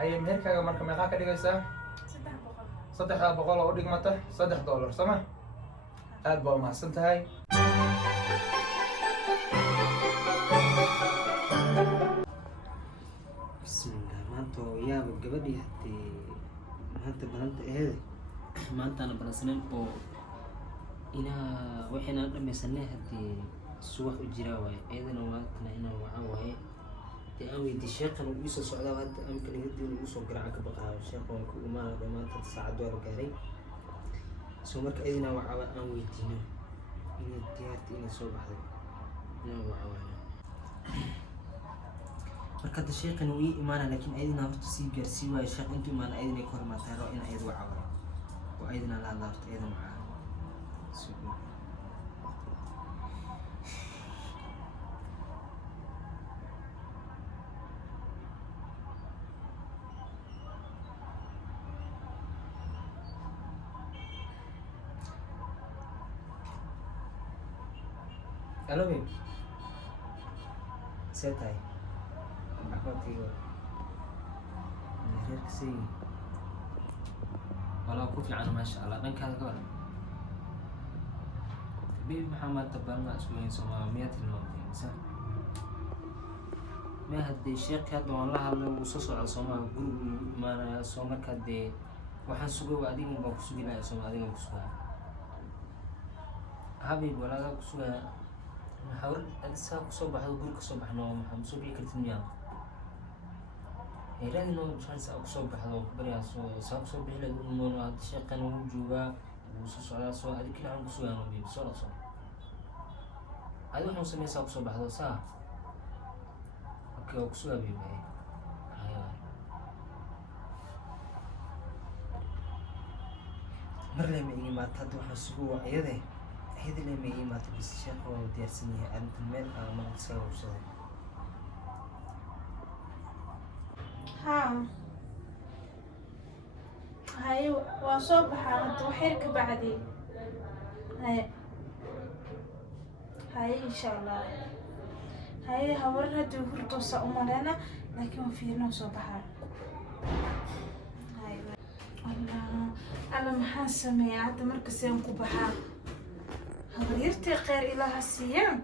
أي مهركا مركا ميقا كدغيسا 300 oo u dhigmata $3 sama aad baa mahadsan tahay bismillah maanta yaaba gabadhii hadii maanta balanta aheed maanta ana balansanen oo inaa waxayna dhamaysanay hadii suwax u jira waay eedana waatana inaa waxa waay aan weydiiyay sheekhan uu isoo socdaa hadda amka laga diin uu soo garaac ka baqaayo sheekhu waa ku imaan dhamaanta saacad waa gaaray soo marka eedana waxa aan weydiino inay diyaarti inay soo baxdo inaa waxa waay marka da sheekhan uu imaan laakiin eedana horta si gaarsi waay sheekh intuu imaan eedana ka hormaatay roo in eed waxa waay oo eedana la laabto eedana waxa Hello, babe. Setay. Ako tiyo. Meher kasi. Wala ku fiican ma sha Allah dhankaada ka waran. Babe Maxamed tabarna isweyn Soomaaliyeed tilmaamtay sa. Ma hadii sheekh hadda walahi hadda uu soo socdo Soomaaliya guriga imaanaya soo marka de waxaan sugo adiga ma ku suginaya Soomaaliya ku sugaa. Habib walaal ku sugaa محاول أنسى صباح وقول صباح نوم هم صبي كل ثنيا هيران نوم مش هنسى صباح لو بريا صاب صبح له إنه هذا الشيء كانوا جوا وصوص على صوا هذه كل عام بسوي أنا بيم صار صار هذا إحنا نسميه صاب صباح هذا ساعة أوكي وكسوي بيم هاي مرة لما يجي ما تدو إحنا سبوع يده هذا اللي ما يمات بس الشيخ هو وديرسني أنت المال أو ما تسوي وشذا. ها هاي وصبح وحيرك بعدي هاي إن شاء الله هاي هورها دور توصل أمورنا لكن ما فينا صباحا هاي الله أنا محاسمة عاد مركز يوم كبحا habaryartay khayr ilaaha siiyaan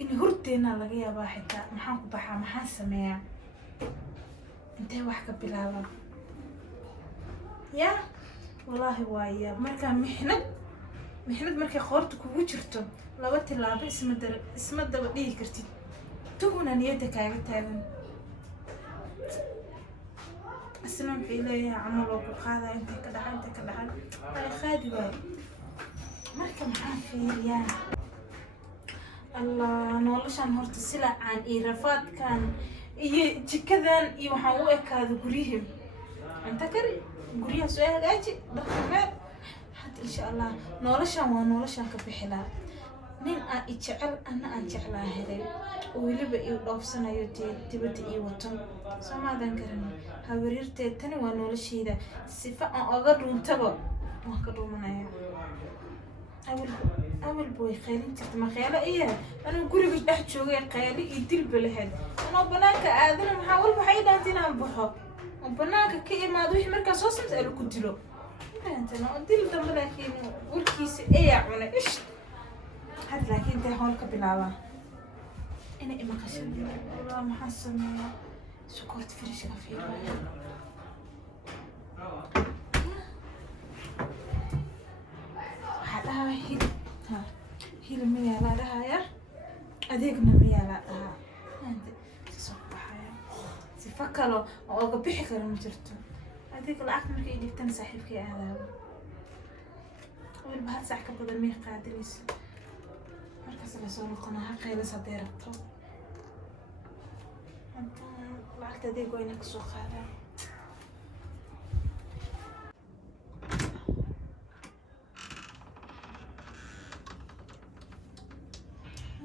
in horteena laga yaabaa xitaa maxaan ku baxaa maxaan sameeyaa intee wax ka bilaaba ya wallaahi waaya markaa mixnad markay qoorta kugu jirto laba tilaabo isma daba dhigi kartid tuguna niyadda kaaga taagan isna wuxuu leeyahay camal oo ku qaadaya intay ka dhacan ay qaadi waayo marka maxaan fiiriyaa allah noloshan horta silacaan iyo rafaadkan iyo jikadan iyo waxaan u ekaada guryihi inta kari guryaha soo hagaaji dhaqameed hadda insha allah noloshan waa noloshan ka bixilaa nin aan jecel ana aan jeclaa helay oo weliba ii dhoofsanayo dibadda ii wato soomaadan garanay habaryarteed tani waa noloshayda sifa aan oga dhuuntaba waan ka dhuumanaya أول بوي خيالي أنت ما خيالة إيه أنا أقول لك ده شوية خيالي يدل بالهاد أنا بناك أذن محاول بحيد أنت نام بحب وبناك كي ما دوش مركز أصلا تسأله كنت له أنت أنا أدل ده لكن والكيس إيه عمله إيش هاد لكن ده هون كبلاوة أنا إما قشن والله ما حاسة سكوت فريش غفير هي المياه لها يا أديكنا مياه لها عند تصبح يا تفكروا أو قبيحك لما جرتوا أديك العقل مركي يجيب تنسحب كي هذا أول بهات ساعة قبل المياه قادريس مركز الرسول قناة قيل صديرته أنت العقل أديك وينك سوق هذا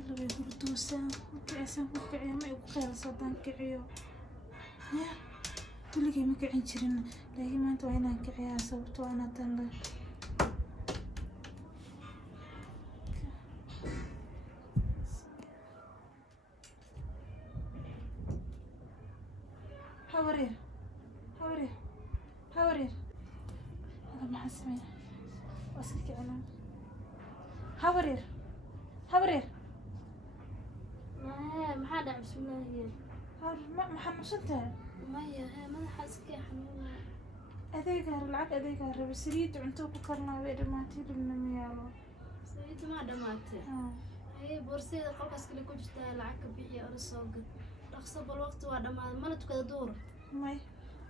هردوسان وكعسان وكعيا ما يبقى خير صدان كعيو يا كل شيء ما كعين شرنا لكن ما أنتوا هنا كعيا صوتوا أنا تنلا حورير حسمي واسكك انا هبرير هبرير maxaa dhac bismillaahi ما حنوسنتها maya madaxa iska xanuuna adeegaa lacag adeegaa raba saliid cunto ku karnaa way dhamaatay dhibna miyaalo saliidda maa dhamaatay haye boorseeda qolkaas kale ku jirtaa lacag ka bixiya ola soo gad dhaqso bal waqti waa dhammaaday mana tukada duur may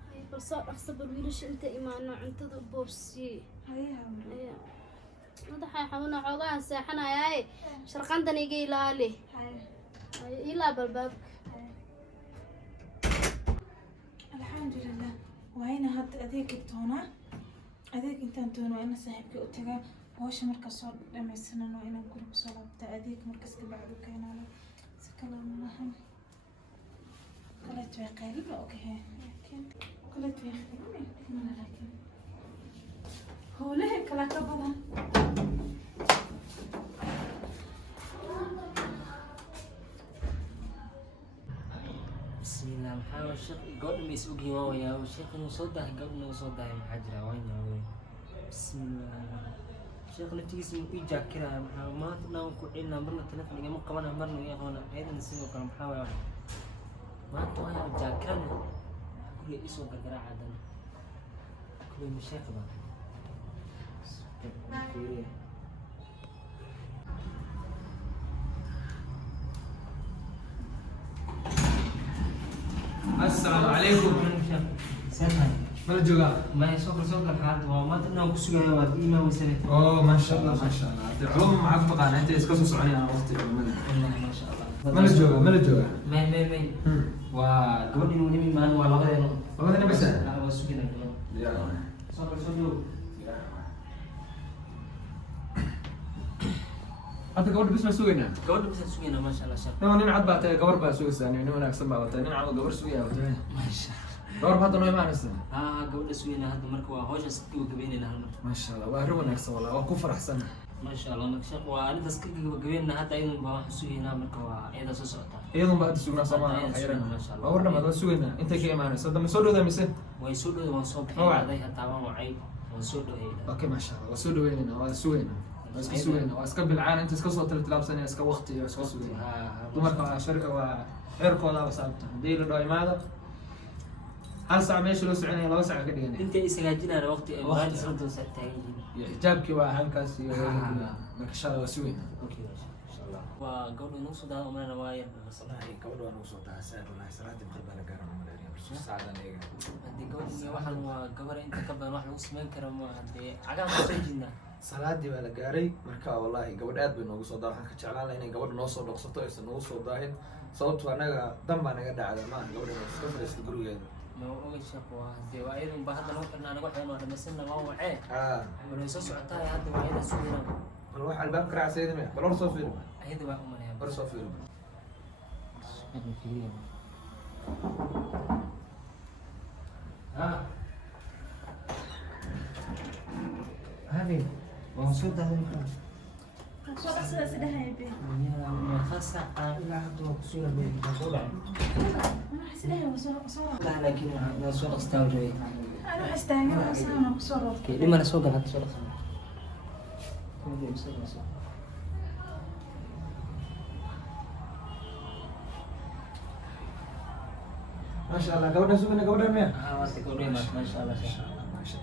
haye bal soo dhaqso bal wiilasha inta imaano cuntada boobsiye hayaha madaxa xanuuna xoogahan seexanayaaye sharqantan iga ilaali haye ilaa balbaabka الحمد لله وهنا هاد أديك التونا أديك أنت تونا أنا صاحبك أتجا وش مركز صار لما يسنن وأنا نقول بصلاة أديك مركز بعد كأنا على سكلام مهم قلت في قلب أوكي لكن قلت في قلب لكن هو ليه كلا كبدا bismillaah maxaa waa sheekh gabadha ma is ogyihin waa wayaa sheekh inuu soo dahay gabadha inuu soo dahay maxaa jira waa yaawey bismillaah sheekh naftigiisa ma ii jaakiraya maxaa maanta dhan ku celinaa marna telefon igama qabana marna iga qabana ayadana sidoo kale maxaa waaya maanta waa yaa jaakirana guriga isoo gargaraaca haddana kuley ma sheekh baa السلام عليكم. ما الجوجا؟ ما يسوق حد وما تنا كسوة وإيمان وسنة. ما شاء الله ما شاء الله. العلوم معك بقى أنت إسكاسو سعني أنا وقتي ما شاء الله. ما الجوجا؟ ما الجوجا؟ ما وقبل إنه نمي ما هو على غيره. والله أنا بس. لا هو سوينا. يا. صدق. أنت قبل بس مسوينا. قبل بس سوينا ما شاء الله شاء. نحن نعد بعد قبل بس سوي ثاني نحن أكسب بعد ثاني نعد قبل سويها. ما شاء الله. قبل هذا نوع ما نسنا. قبل سوينا هذا مركوا هوش سكتي وقبينا لها. ما شاء الله وأهرب نكسب والله وكفر أحسن. ما شاء الله نكشف وأنا تسكتي وقبينا حتى أيضا بروح سوينا مركوا أيضا سوسعتها. أيضا بعد سوينا سما حيرنا. ما شاء الله. أورنا ما سوينا أنت كي معنا صدق مسودو ذا مسه. ويسودو وانصوب هذا يتعامل معي وانصوب أوكي ما شاء الله وسودو ويننا وسوينا. اسكو سوينا واسكو بالعان انت اسكو صوت 3 سنه اسكو وقتي اسكو سوينا دمرك شركه وعركودا وسابته ديل داي ماذا هل ساعه ماشي لو سعنا لو ساعه كدغنا انت اسغاجينا وقتي وقت صدو ساعتين اجابك waa halkaas iyo marka shala waa suweyna okay insha Allah waa gabadhu inuu soo daado umana waayay salahay gabadhu waa soo taasay wallahi salaadii maqrib la gaaro ma leeyahay bal saadan eega hadii gabadhu waxan waa gabar inta ka badan wax lagu sameyn karo ma hadii cagaan soo jeedina salaadii waa la gaaray marka wallahi gabadh aad bay noogu soo daa waxaan ka jeclaan lahaa inay gabadhu noo soo dhaqsato aysan noogu soo daahin sababtoo anaga dan baa naga dhacday ma gabadhu inay iska fadhiisto gurigeeda ma oga shaqo hadii waa idin baahada loo xirnaa anaga waxaynu dhameysana waa wacee wala soo socotaa hadda waa ila suuqina bal waxa albaab ka raacayna ma bal soo fiirma ayada waa umanaya bal soo fiirma هذه وصلت هذا المكان. يا خاصة لا حطوا صورة بين الصورة. لا لكن أنا صورة استوجبي. أنا أستعجل أصلا صورة. لما أنا صورة حتى صورة. ما شاء الله قبل سوينا قبل مية. قبل ما شاء الله.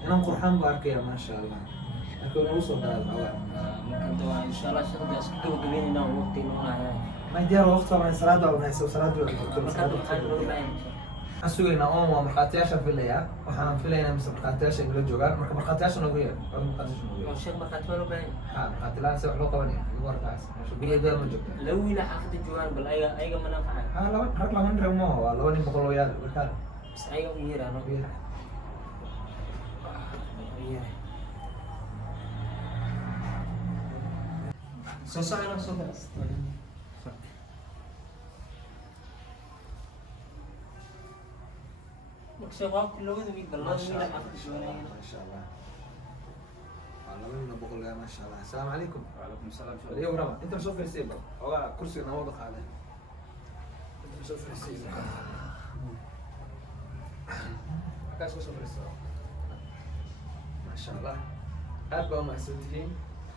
أنا قرحان باركيا ما شاء الله. أكون أوصل هذا الأوان. ممكن إن شاء الله شغل بس كده قبلنا وقت إنه ما يدير وقت طبعا صلاة ولا ناس صلاة ولا أسوينا أم مرقاتياشا في الليا وحنا في الليا نمس مرقاتياشا يقولوا جوجا مرقاتياشا نقول الشيخ مرقات ولا باين مرقاتيلا سوي حلو قوانين يقول رقاص شو بيقدر من جوجا لو إلى حافظ الجوار بل أي منافعة لو رك لو ندري ما هو لو نبغى بقولوا يا وكان بس أي غير أنا غير سوسة سوسة شباب كلهم يقول ما شاء الله ما شاء الله والله من بقول ما شاء الله السلام عليكم وعليكم السلام شو اليوم رمى انت شوف ريسيفر او كرسي نوضح عليه انت شوف ريسيفر كاش شوف ريسيفر ما شاء الله aad baa umahadsantihiin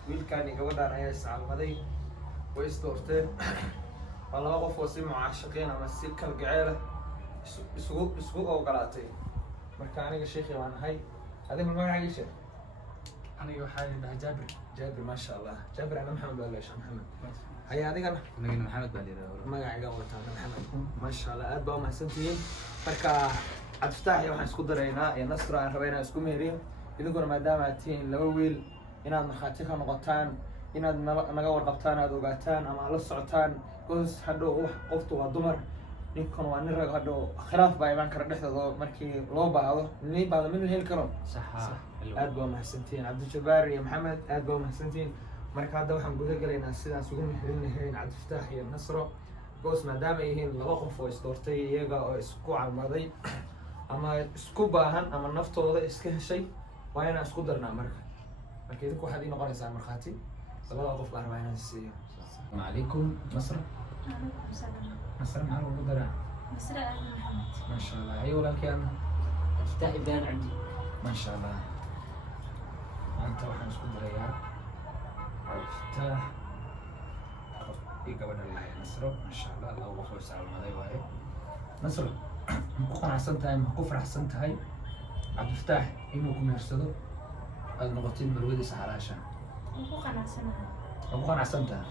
wiilkaan iyo gabadhaan ayaa iscalmaday way isdoorteen waa laba qof oo si mucaashaqiin ama si kalgaceela isugu ogolaatay marka aniga sheekhi waan ahay adiga magacaaga sheekh aniga waxaa yidhaha jaabir jaabir maasha allah jaabir ana maxamed baa leesha maxamed haya adigana anigana maxamed baa yidhaha magacayga wataana maxamed maasha allah aad baa umahadsantihiin marka cabdifataax iyo waxaan isku daraynaa iyo nasro aan rabay inaan isku meeriyo idinkuna maadaama aad tihiin laba wiil inaad markhaati ka noqotaan inaad naga warqabtaan aad ogaataan ama la socotaan goos hadhow qoftu waa dumar ninkan waa nin rag hadhow khilaaf baa imaan kara dhexdooda markii loo baahdo nin baahdo min la heli karo aad baa umahadsantihiin cabdijabaar iyo maxamed aad baa umahadsantihiin marka hadda waxaan guda galaynaa sidaan isugu mehrin lahayn cabdifataax iyo nasro goos maadaama ay yihiin laba qof oo isdoortay iyaga oo isku calmaday ama isku baahan ama naftooda iska heshay waa inaan isku darnaa marka idinku waxaad ii noqonaysaa markhaati labada qof baan rabaa inaan siiyo السلام عليكم نصر نصر معنا ولا درع نصر آدم محمد ما شاء الله اي ولا كان افتح ابدان عندي ما شاء الله انت راح نسكن دريا افتح قبل الله يا نصر ما شاء الله الله وفو سعر ما واي نصر مكون احسن تاي مكفر احسن تاي عبد الفتاح انكم يرصدوا النقطتين بالودي سحراشا ugu qanacsanahay ugu qanacsantaha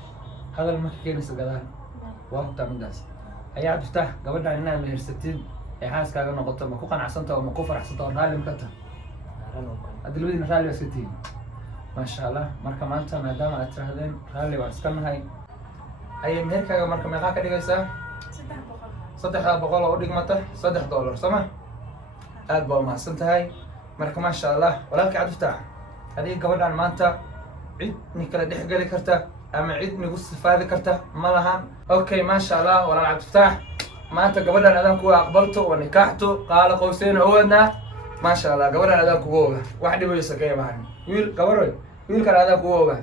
hadal marka keenaysa gadaal waa hubtaa midaas ayaa cabdifataax gabadhaan inaad mehersatid ee xaaskaaga noqoto ma ku qanacsantaha oo ma ku faraxsantaha oo raalli maka taha hadda labadiina raalli baa iska tihiin maasha allah marka maanta maadaama aad tirahdeen raalli waan iska nahay ayay meherkaaga marka meeqaa ka dhigaysaa 300 oo u dhigmata $3 sooma aad baa umahadsan tahay marka maasha allah walaalkii cabdifataax adiga gabadhaan maanta cid ni kala dhex geli karta ama cid nagu sifaadi karta ma lahan okay maasha allah walaal cabdifataax maanta gabadhaan adaan kuga aqbalto oo nikaaxto qaala qowseyna owadnaa maasha allah gabadhaan adaan kuga oga wax dhibaysa ka imaan gabaroy wiilkan adaan kuga oga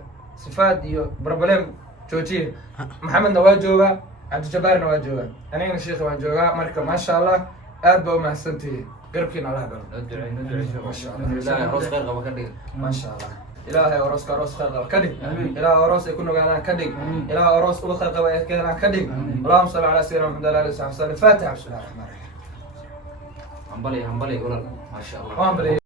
sifaad iyo problem joojiye maxamedna waa joogaa cabdijabaarna waa joogaa anigana sheekhi waan joogaa marka maasha allah aad baa umahadsantihiin garabkiina allah galo maasha allah إلهي أروس كروس خلق كدي إلهي أروس يكون قاعدان كدي إلهي أروس أول خلق ويكون كدي اللهم صل على سيدنا محمد وعلى آله وصحبه وسلم الفاتحة بسم الله الرحمن الرحيم همبلي ولا ما شاء الله همبلي